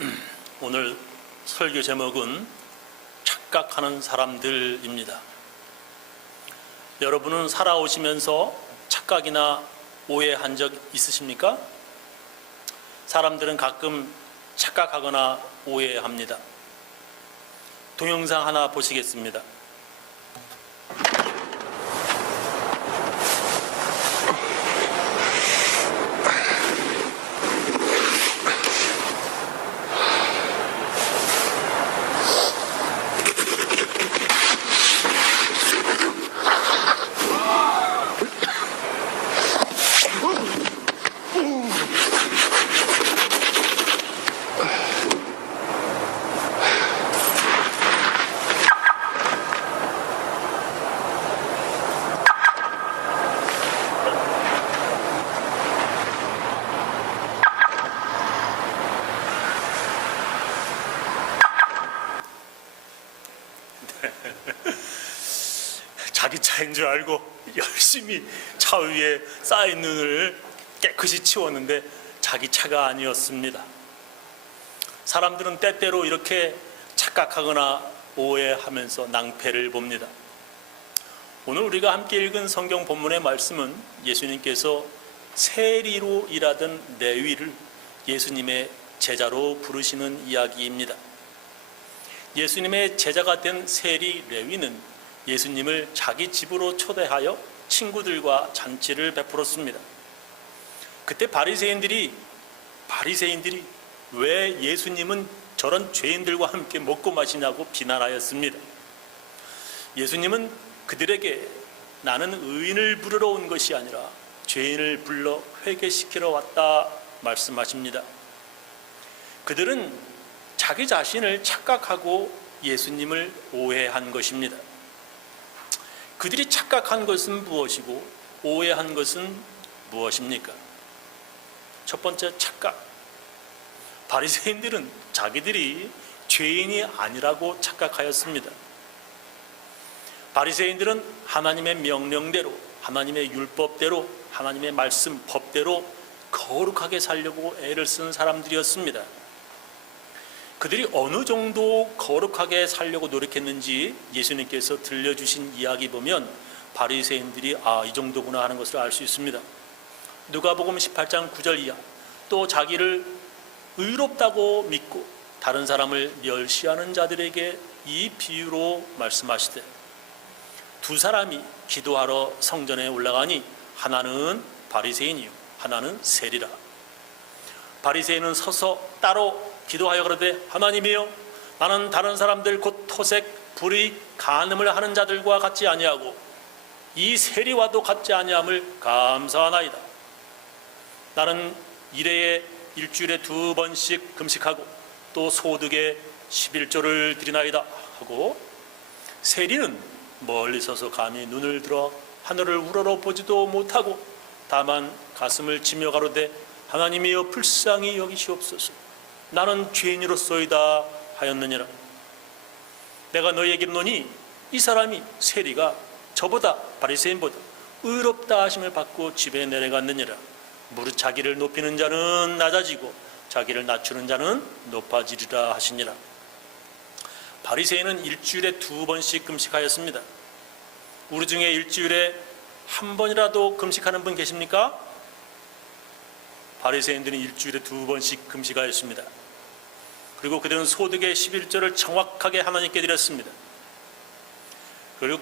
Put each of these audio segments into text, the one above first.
오늘 설교 제목은 착각하는 사람들입니다. 여러분은 살아오시면서 착각이나 오해한 적 있으십니까? 사람들은 가끔 착각하거나 오해합니다. 동영상 하나 보시겠습니다. 자기 차인 줄 알고 열심히 차 위에 쌓인 눈을 깨끗이 치웠는데 자기 차가 아니었습니다. 사람들은 때때로 이렇게 착각하거나 오해하면서 낭패를 봅니다. 오늘 우리가 함께 읽은 성경 본문의 말씀은 예수님께서 세리로 일하던 레위를 예수님의 제자로 부르시는 이야기입니다. 예수님의 제자가 된 세리 레위는 예수님을 자기 집으로 초대하여 친구들과 잔치를 베풀었습니다. 그때 바리새인들이 바리새인들이 왜 예수님은 저런 죄인들과 함께 먹고 마시냐고 비난하였습니다. 예수님은 그들에게 나는 의인을 부르러 온 것이 아니라 죄인을 불러 회개시키러 왔다 말씀하십니다. 그들은 자기 자신을 착각하고 예수님을 오해한 것입니다. 그들이 착각한 것은 무엇이고 오해한 것은 무엇입니까? 첫 번째 착각. 바리새인들은 자기들이 죄인이 아니라고 착각하였습니다. 바리새인들은 하나님의 명령대로 하나님의 율법대로 하나님의 말씀 법대로 거룩하게 살려고 애를 쓰는 사람들이었습니다. 그들이 어느 정도 거룩하게 살려고 노력했는지 예수님께서 들려주신 이야기 보면 바리새인들이 아 이 정도구나 하는 것을 알 수 있습니다. 누가복음 18장 9절 이하 또 자기를 의롭다고 믿고 다른 사람을 멸시하는 자들에게 이 비유로 말씀하시되 두 사람이 기도하러 성전에 올라가니 하나는 바리새인이요 하나는 세리라 바리새인은 서서 따로 기도하여 그러되 하나님이여 나는 다른 사람들 곧 토색 불의 간음을 하는 자들과 같지 아니하고 이 세리와도 같지 아니함을 감사하나이다. 나는 일회에 일주일에 두 번씩 금식하고 또 소득에 11조를 드리나이다 하고 세리는 멀리 서서 감히 눈을 들어 하늘을 우러러 보지도 못하고 다만 가슴을 치며 가로되 하나님이여 불쌍히 여기시옵소서 나는 죄인으로소이다 하였느니라 내가 너희에게 이르노니 이 사람이 세리가 저보다 바리새인보다 의롭다 하심을 받고 집에 내려갔느니라 무릇 자기를 높이는 자는 낮아지고 자기를 낮추는 자는 높아지리라 하시니라 바리새인은 일주일에 두 번씩 금식하였습니다 우리 중에 일주일에 한 번이라도 금식하는 분 계십니까? 바리새인들은 일주일에 두 번씩 금식하였습니다. 그리고 그들은 소득의 11조를 정확하게 하나님께 드렸습니다.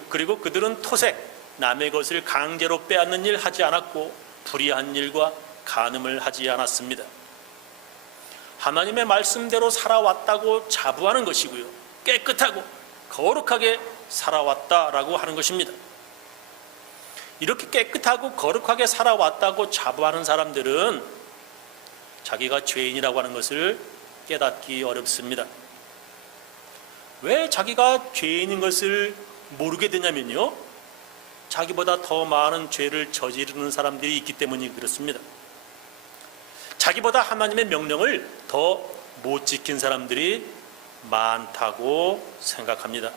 그리고, 그들은 토색, 남의 것을 강제로 빼앗는 일 하지 않았고 불의한 일과 간음을 하지 않았습니다. 하나님의 말씀대로 살아왔다고 자부하는 것이고요. 깨끗하고 거룩하게 살아왔다라고 하는 것입니다. 이렇게 깨끗하고 거룩하게 살아왔다고 자부하는 사람들은 자기가 죄인이라고 하는 것을 깨닫기 어렵습니다. 왜 자기가 죄인인 것을 모르게 되냐면요. 자기보다 더 많은 죄를 저지르는 사람들이 있기 때문이 그렇습니다. 자기보다 하나님의 명령을 더 못 지킨 사람들이 많다고 생각합니다.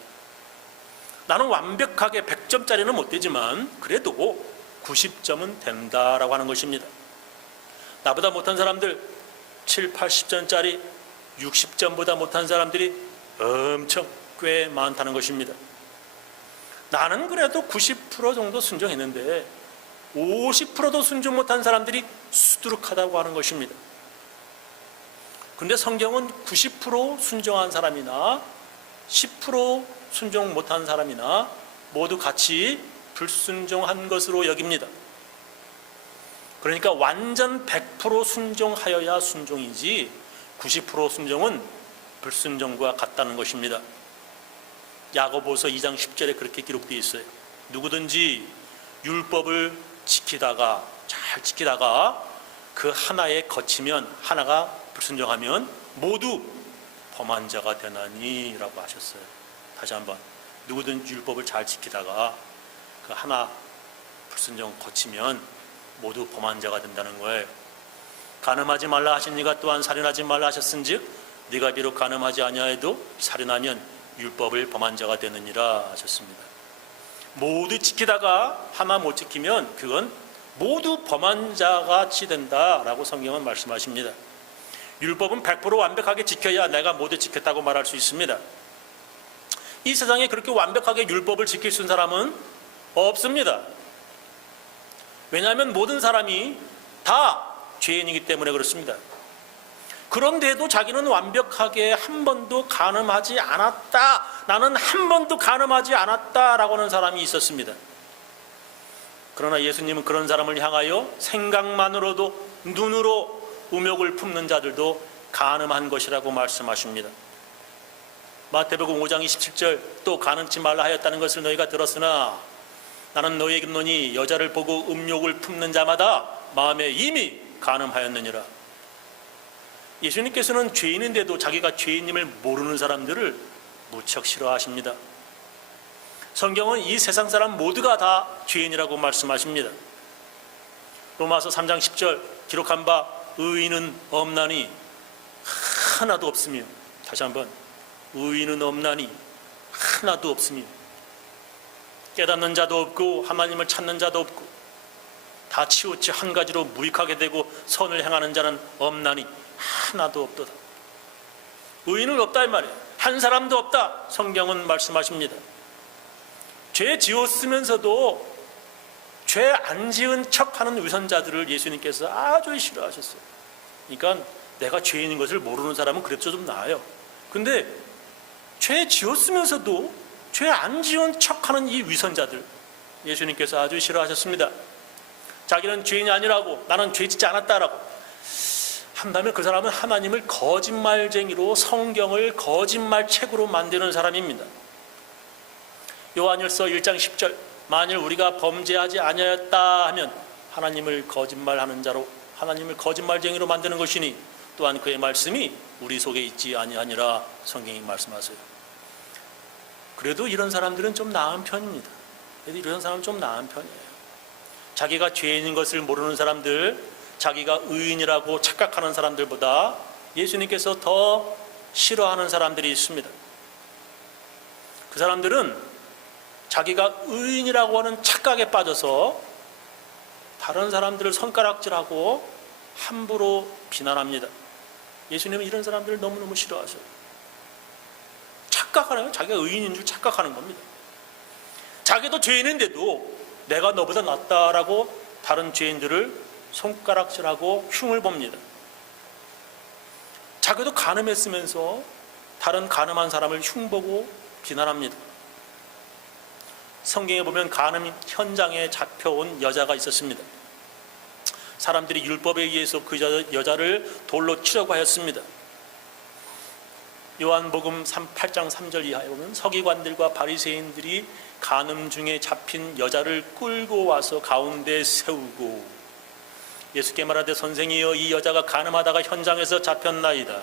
나는 완벽하게 100점짜리는 못 되지만 그래도 90점은 된다라고 하는 것입니다. 나보다 못한 사람들 7, 80점짜리, 60점보다 못한 사람들이 엄청 꽤 많다는 것입니다. 나는 그래도 90% 정도 순종했는데 50%도 순종 못한 사람들이 수두룩하다고 하는 것입니다. 근데 성경은 90% 순종한 사람이나 10% 순종 못한 사람이나 모두 같이 불순종한 것으로 여깁니다. 그러니까 완전 100% 순종하여야 순종이지 90% 순종은 불순종과 같다는 것입니다. 야고보서 2장 10절에 그렇게 기록되어 있어요. 누구든지 율법을 지키다가 잘 지키다가 그 하나에 거치면 하나가 불순종하면 모두 범한 자가 되나니라고 하셨어요. 다시 한번 누구든지 율법을 잘 지키다가 그 하나 불순종 거치면 모두 범한 자가 된다는 거예요. 간음하지 말라 하신 이가 또한 살인하지 말라 하셨은즉 네가 비록 간음하지 아니하여도 살인하면 율법을 범한 자가 되느니라 하셨습니다. 모두 지키다가 하나 못 지키면 그건 모두 범한 자같이 된다라고 성경은 말씀하십니다. 율법은 100% 완벽하게 지켜야 내가 모두 지켰다고 말할 수 있습니다. 이 세상에 그렇게 완벽하게 율법을 지킬 수 있는 사람은 없습니다. 왜냐하면 모든 사람이 다 죄인이기 때문에 그렇습니다. 그런데도 자기는 완벽하게 한 번도 간음하지 않았다. 나는 한 번도 간음하지 않았다라고 하는 사람이 있었습니다. 그러나 예수님은 그런 사람을 향하여 생각만으로도 눈으로 우욕을 품는 자들도 간음한 것이라고 말씀하십니다. 마태복음 5장 27절 또 간음치 말라 하였다는 것을 너희가 들었으나 나는 너희에게 노니 여자를 보고 음욕을 품는 자마다 마음에 이미 간음하였느니라. 예수님께서는 죄인인데도 자기가 죄인임을 모르는 사람들을 무척 싫어하십니다. 성경은 이 세상 사람 모두가 다 죄인이라고 말씀하십니다. 로마서 3장 10절 기록한 바 의인은 없나니 하나도 없으며 다시 한번 의인은 없나니 하나도 없으며 깨닫는 자도 없고 하나님을 찾는 자도 없고 다 치우치 한 가지로 무익하게 되고 선을 행하는 자는 없나니 하나도 없도다. 의인은 없다 이 말이에요. 한 사람도 없다. 성경은 말씀하십니다. 죄 지었으면서도 죄 안 지은 척하는 위선자들을 예수님께서 아주 싫어하셨어요. 그러니까 내가 죄인인 것을 모르는 사람은 그래도 좀 나아요. 근데 죄 지었으면서도 죄 안 지은 척하는 이 위선자들 예수님께서 아주 싫어하셨습니다. 자기는 죄인이 아니라고 나는 죄 짓지 않았다라고 한다면 그 사람은 하나님을 거짓말쟁이로 성경을 거짓말 책으로 만드는 사람입니다. 요한일서 1장 10절 만일 우리가 범죄하지 아니하였다 하면 하나님을 거짓말하는 자로 하나님을 거짓말쟁이로 만드는 것이니 또한 그의 말씀이 우리 속에 있지 아니하니라 성경이 말씀하세요. 그래도 이런 사람들은 좀 나은 편입니다. 그래도 이런 사람은 좀 나은 편이에요. 자기가 죄인인 것을 모르는 사람들, 자기가 의인이라고 착각하는 사람들보다 예수님께서 더 싫어하는 사람들이 있습니다. 그 사람들은 자기가 의인이라고 하는 착각에 빠져서 다른 사람들을 손가락질하고 함부로 비난합니다. 예수님은 이런 사람들을 너무너무 싫어하셔요. 착각하는 자기가 의인인 줄 착각하는 겁니다. 자기도 죄인인데도 내가 너보다 낫다라고 다른 죄인들을 손가락질하고 흉을 봅니다. 자기도 간음했으면서 다른 간음한 사람을 흉보고 비난합니다. 성경에 보면 간음 현장에 잡혀온 여자가 있었습니다. 사람들이 율법에 의해서 그 여자 를 돌로 치려고 하였습니다. 요한복음 8장 3절 이하에 보면 서기관들과 바리새인들이 간음 중에 잡힌 여자를 끌고 와서 가운데 세우고 예수께 말하되 선생이여 이 여자가 간음하다가 현장에서 잡혔나이다.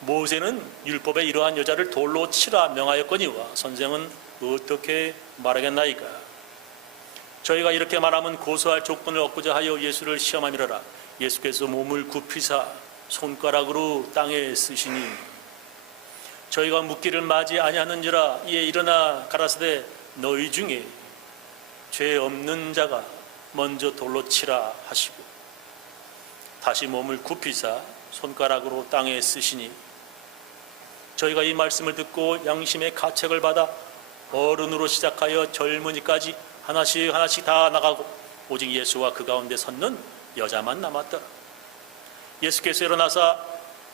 모세는 율법에 이러한 여자를 돌로 치라 명하였거니와 선생은 어떻게 말하겠나이까? 저희가 이렇게 말하면 고소할 조건을 얻고자 하여 예수를 시험함이라 예수께서 몸을 굽히사 손가락으로 땅에 쓰시니 저희가 묻기를 맞이 아니하는지라 이에 일어나 가라사대 너희 중에 죄 없는 자가 먼저 돌로 치라 하시고 다시 몸을 굽히사 손가락으로 땅에 쓰시니 저희가 이 말씀을 듣고 양심의 가책을 받아 어른으로 시작하여 젊은이까지 하나씩 하나씩 다 나가고 오직 예수와 그 가운데 섰는 여자만 남았다. 예수께서 일어나사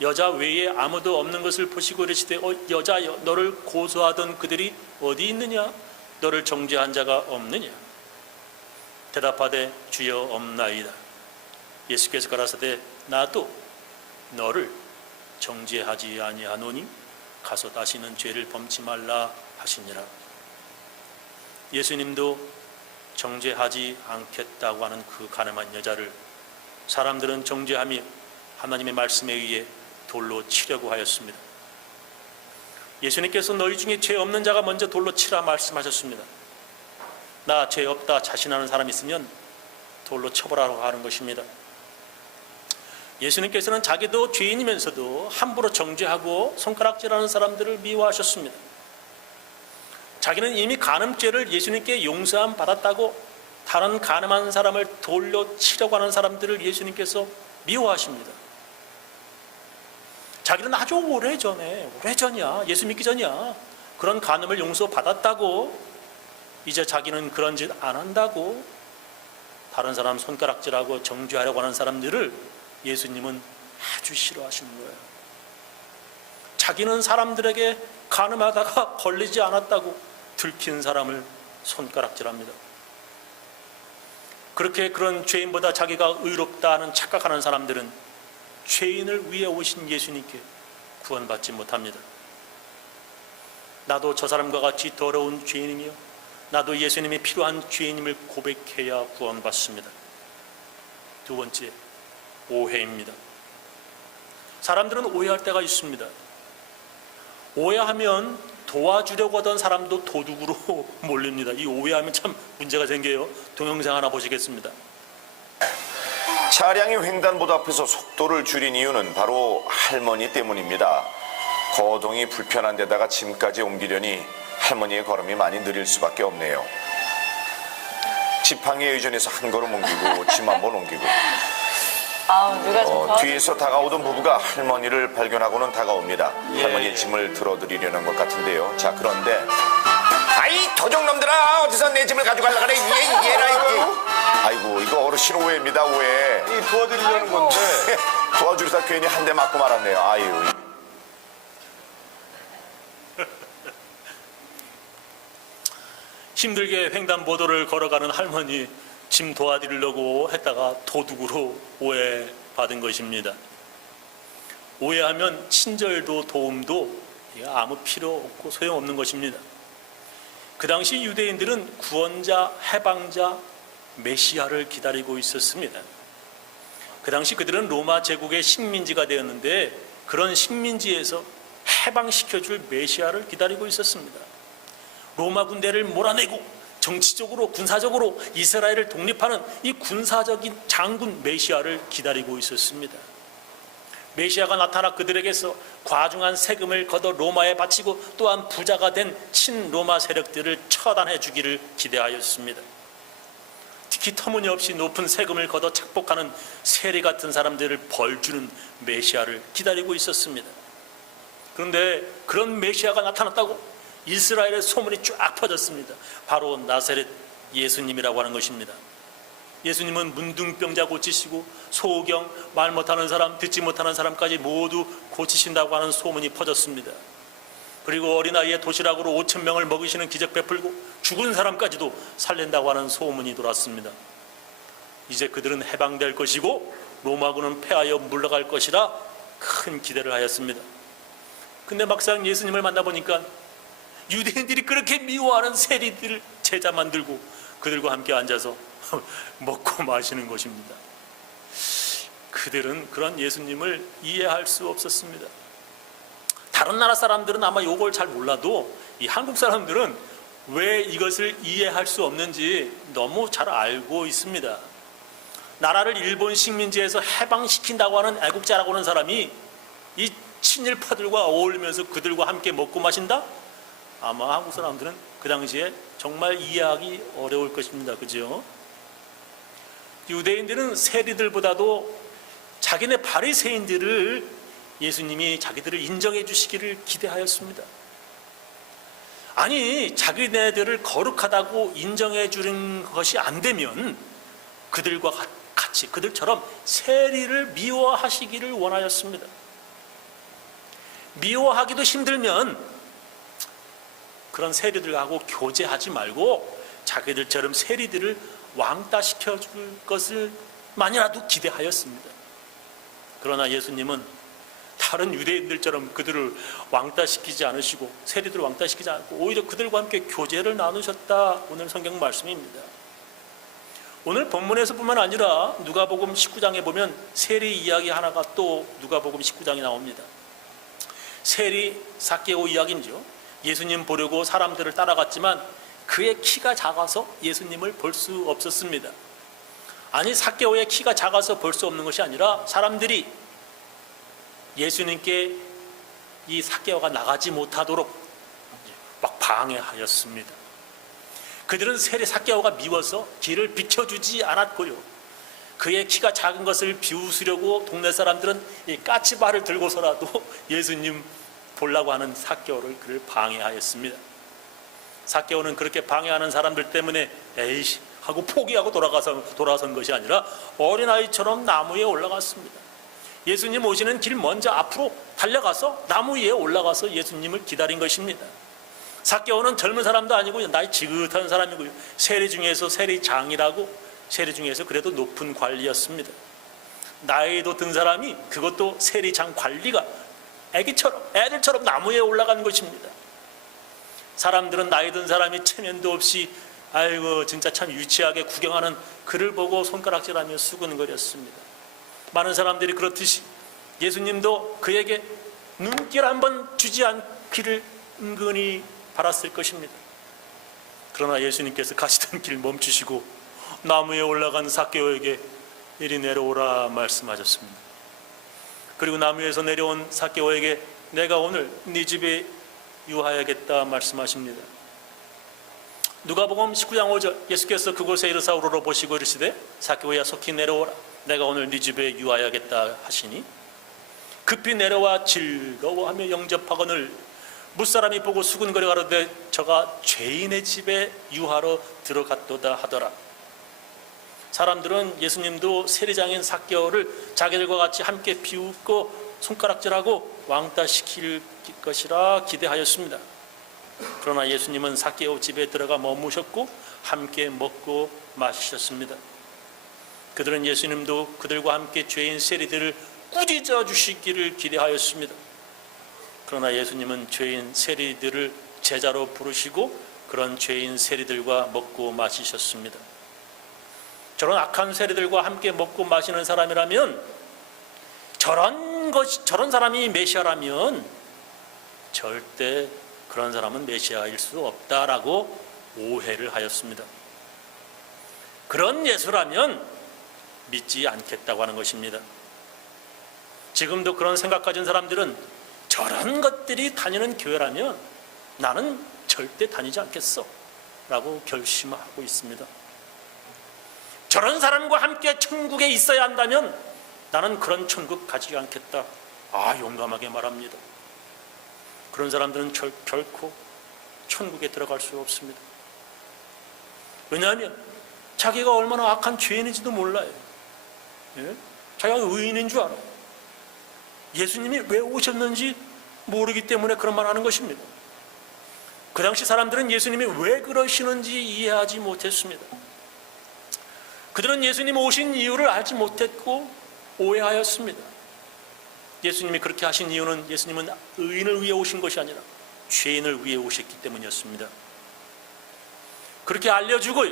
여자 외에 아무도 없는 것을 보시고 이르시되 어, 여자여 너를 고소하던 그들이 어디 있느냐? 너를 정죄한 자가 없느냐? 대답하되 주여 없나이다. 예수께서 가라사대 나도 너를 정죄하지 아니하노니 가서 다시는 죄를 범치 말라 하시니라. 예수님도 정죄하지 않겠다고 하는 그 가늠한 여자를 사람들은 정죄하며 하나님의 말씀에 의해 돌로 치려고 하였습니다. 예수님께서 너희 중에 죄 없는 자가 먼저 돌로 치라 말씀하셨습니다. 나 죄 없다 자신하는 사람 있으면 돌로 쳐보라고 하는 것입니다. 예수님께서는 자기도 죄인이면서도 함부로 정죄하고 손가락질하는 사람들을 미워하셨습니다. 자기는 이미 간음죄를 예수님께 용서함 받았다고 다른 간음한 사람을 돌로 치려고 하는 사람들을 예수님께서 미워하십니다. 자기는 아주 오래 전에 오래 전이야 예수 믿기 전이야 그런 간음을 용서 받았다고 이제 자기는 그런 짓 안 한다고 다른 사람 손가락질하고 정죄하려고 하는 사람들을 예수님은 아주 싫어하시는 거예요. 자기는 사람들에게 간음하다가 걸리지 않았다고 들킨 사람을 손가락질합니다. 그렇게 그런 죄인보다 자기가 의롭다 하는 착각하는 사람들은 죄인을 위해 오신 예수님께 구원받지 못합니다. 나도 저 사람과 같이 더러운 죄인이며 나도 예수님이 필요한 죄인임을 고백해야 구원받습니다. 두 번째, 오해입니다. 사람들은 오해할 때가 있습니다. 오해하면 도와주려고 하던 사람도 도둑으로 몰립니다. 이 오해하면 참 문제가 생겨요. 동영상 하나 보시겠습니다. 차량이 횡단보도 앞에서 속도를 줄인 이유는 바로 할머니 때문입니다. 거동이 불편한 데다가 짐까지 옮기려니 할머니의 걸음이 많이 느릴 수밖에 없네요. 지팡이에 의존해서 한 걸음 옮기고 짐 한 번 옮기고 아 누가 좀 어. 뒤에서 다가오던 부부가 할머니를 발견하고는 다가옵니다. 할머니의 짐을 들어드리려는 것 같은데요. 자 그런데 아이 도적놈들아 어디서 내 짐을 가져가려 그래 얘 얘라 이게 아이고 이거 어르신 오해입니다 오해 이 도와드리려는 건데. 도와주려다 괜히 한 대 맞고 말았네요. 아유. 힘들게 횡단보도를 걸어가는 할머니 짐 도와드리려고 했다가 도둑으로 오해받은 것입니다. 오해하면 친절도 도움도 아무 필요 없고 소용없는 것입니다. 그 당시 유대인들은 구원자, 해방자, 메시아를 기다리고 있었습니다. 그 당시 그들은 로마 제국의 식민지가 되었는데 그런 식민지에서 해방시켜 줄 메시아를 기다리고 있었습니다. 로마 군대를 몰아내고 정치적으로 군사적으로 이스라엘을 독립하는 이 군사적인 장군 메시아를 기다리고 있었습니다. 메시아가 나타나 그들에게서 과중한 세금을 걷어 로마에 바치고 또한 부자가 된 친로마 세력들을 처단해 주기를 기대하였습니다. 특히 터무니없이 높은 세금을 걷어 착복하는 세리 같은 사람들을 벌주는 메시아를 기다리고 있었습니다. 그런데 그런 메시아가 나타났다고 이스라엘의 소문이 쫙 퍼졌습니다. 바로 나사렛 예수님이라고 하는 것입니다. 예수님은 문둥병자 고치시고 소경, 말 못하는 사람, 듣지 못하는 사람까지 모두 고치신다고 하는 소문이 퍼졌습니다. 그리고 어린아이의 도시락으로 5천 명을 먹이시는 기적 베풀고 죽은 사람까지도 살린다고 하는 소문이 돌았습니다. 이제 그들은 해방될 것이고 로마군은 패하여 물러갈 것이라 큰 기대를 하였습니다. 근데 막상 예수님을 만나보니까 유대인들이 그렇게 미워하는 세리들을 제자 만들고 그들과 함께 앉아서 먹고 마시는 것입니다. 그들은 그런 예수님을 이해할 수 없었습니다. 다른 나라 사람들은 아마 이걸 잘 몰라도 이 한국 사람들은 왜 이것을 이해할 수 없는지 너무 잘 알고 있습니다. 나라를 일본 식민지에서 해방시킨다고 하는 애국자라고 하는 사람이 이 친일파들과 어울리면서 그들과 함께 먹고 마신다? 아마 한국 사람들은 그 당시에 정말 이해하기 어려울 것입니다. 그죠? 유대인들은 세리들보다도 자기네 바리새인들을 예수님이 자기들을 인정해 주시기를 기대하였습니다. 아니 자기네들을 거룩하다고 인정해 주는 것이 안 되면 그들과 가- 같이 그들처럼 세리를 미워하시기를 원하였습니다. 미워하기도 힘들면 그런 세리들하고 교제하지 말고 자기들처럼 세리들을 왕따 시켜 줄 것을 만이라도 기대하였습니다. 그러나 예수님은 다른 유대인들처럼 그들을 왕따시키지 않으시고 세리들을 왕따시키지 않고 오히려 그들과 함께 교제를 나누셨다 오늘 성경 말씀입니다. 오늘 본문에서뿐만 아니라 누가복음 19장에 보면 세리 이야기 하나가 또 누가복음 19장에 나옵니다. 세리 사케오 이야기인지요. 예수님 보려고 사람들을 따라갔지만 그의 키가 작아서 예수님을 볼 수 없었습니다. 아니 사케오의 키가 작아서 볼 수 없는 것이 아니라 사람들이 예수님께 이 사케오가 나가지 못하도록 막 방해하였습니다. 그들은 세례 사케오가 미워서 길을 비켜주지 않았고요. 그의 키가 작은 것을 비웃으려고 동네 사람들은 이 까치발을 들고서라도 예수님 보려고 하는 사케오를 그를 방해하였습니다. 사케오는 그렇게 방해하는 사람들 때문에 에이씨 하고 포기하고 돌아가서 돌아선 것이 아니라 어린아이처럼 나무에 올라갔습니다. 예수님 오시는 길 먼저 앞으로 달려가서 나무 위에 올라가서 예수님을 기다린 것입니다. 사케오는 젊은 사람도 아니고 나이 지긋한 사람이고요. 세리 중에서 세리장이라고 세리 중에서 그래도 높은 관리였습니다. 나이도 든 사람이 그것도 세리장 관리가 애기처럼 애들처럼 나무에 올라간 것입니다. 사람들은 나이 든 사람이 체면도 없이 아이고 진짜 참 유치하게 구경하는 그를 보고 손가락질하며 수근거렸습니다. 많은 사람들이 그렇듯이 예수님도 그에게 눈길 한 번 주지 않기를 은근히 바랐을 것입니다. 그러나 예수님께서 가시던 길 멈추시고 나무에 올라간 사케오에게 이리 내려오라 말씀하셨습니다. 그리고 나무에서 내려온 사케오에게 내가 오늘 네 집에 유하야겠다 말씀하십니다. 누가복음 19장 5절 예수께서 그곳에 이르사 우러러 보시고 이르시되 사케오야 속히 내려오라 내가 오늘 네 집에 유하야겠다 하시니 급히 내려와 즐거워하며 영접하거늘 무사람이 보고 수근거려 가로되 저가 죄인의 집에 유하러 들어갔도다 하더라. 사람들은 예수님도 세리장인 사개오를 자기들과 같이 함께 비웃고 손가락질하고 왕따시킬 것이라 기대하였습니다. 그러나 예수님은 사개오 집에 들어가 머무셨고 함께 먹고 마시셨습니다. 그들은 예수님도 그들과 함께 죄인 세리들을 꾸짖어 주시기를 기대하였습니다. 그러나 예수님은 죄인 세리들을 제자로 부르시고 그런 죄인 세리들과 먹고 마시셨습니다. 저런 악한 세리들과 함께 먹고 마시는 사람이라면 저런 것 저런 사람이 메시아라면 절대 그런 사람은 메시아일 수 없다라고 오해를 하였습니다. 그런 예수라면 믿지 않겠다고 하는 것입니다. 지금도 그런 생각 가진 사람들은 저런 것들이 다니는 교회라면 나는 절대 다니지 않겠어 라고 결심하고 있습니다. 저런 사람과 함께 천국에 있어야 한다면 나는 그런 천국 가지 않겠다. 아, 용감하게 말합니다. 그런 사람들은 절, 결코 천국에 들어갈 수 없습니다. 왜냐하면 자기가 얼마나 악한 죄인인지도 몰라요. 예? 자기가 의인인 줄 알아요. 예수님이 왜 오셨는지 모르기 때문에 그런 말 하는 것입니다. 그 당시 사람들은 예수님이 왜 그러시는지 이해하지 못했습니다. 그들은 예수님 오신 이유를 알지 못했고 오해하였습니다. 예수님이 그렇게 하신 이유는 예수님은 의인을 위해 오신 것이 아니라 죄인을 위해 오셨기 때문이었습니다. 그렇게 알려주고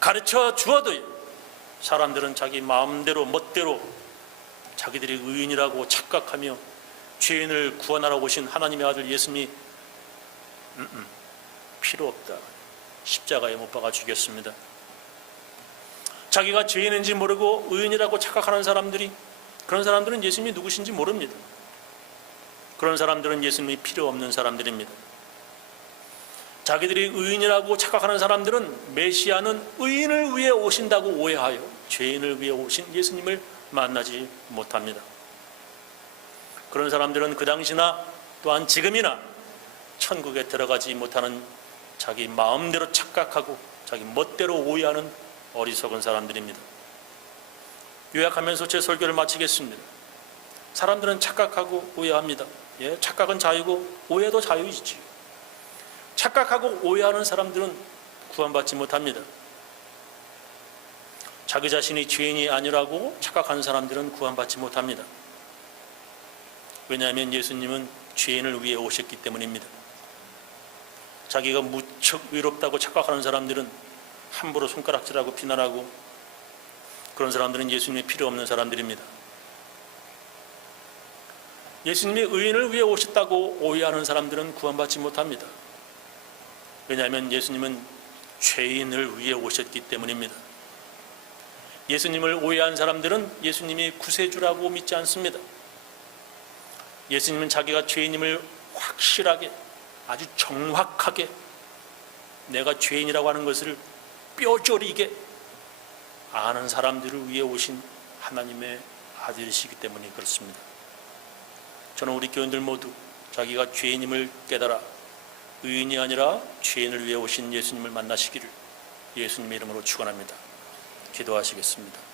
가르쳐 주어도요. 사람들은 자기 마음대로 멋대로 자기들이 의인이라고 착각하며 죄인을 구원하러 오신 하나님의 아들 예수님이 필요 없다. 십자가에 못 박아 죽였습니다. 자기가 죄인인지 모르고 의인이라고 착각하는 사람들이 그런 사람들은 예수님이 누구신지 모릅니다. 그런 사람들은 예수님이 필요 없는 사람들입니다. 자기들이 의인이라고 착각하는 사람들은 메시아는 의인을 위해 오신다고 오해하여 죄인을 위해 오신 예수님을 만나지 못합니다. 그런 사람들은 그 당시나 또한 지금이나 천국에 들어가지 못하는 자기 마음대로 착각하고 자기 멋대로 오해하는 어리석은 사람들입니다. 요약하면서 제 설교를 마치겠습니다. 사람들은 착각하고 오해합니다. 예, 착각은 자유고 오해도 자유이지요. 착각하고 오해하는 사람들은 구원받지 못합니다. 자기 자신이 죄인이 아니라고 착각하는 사람들은 구원받지 못합니다. 왜냐하면 예수님은 죄인을 위해 오셨기 때문입니다. 자기가 무척 의롭다고 착각하는 사람들은 함부로 손가락질하고 비난하고 그런 사람들은 예수님이 필요 없는 사람들입니다. 예수님이 의인을 위해 오셨다고 오해하는 사람들은 구원받지 못합니다. 왜냐하면 예수님은 죄인을 위해 오셨기 때문입니다. 예수님을 오해한 사람들은 예수님이 구세주라고 믿지 않습니다. 예수님은 자기가 죄인임을 확실하게 아주 정확하게 내가 죄인이라고 하는 것을 뼈저리게 아는 사람들을 위해 오신 하나님의 아들이시기 때문에 그렇습니다. 저는 우리 교인들 모두 자기가 죄인임을 깨달아 의인이 아니라 죄인을 위해 오신 예수님을 만나시기를 예수님의 이름으로 축원합니다. 기도하시겠습니다.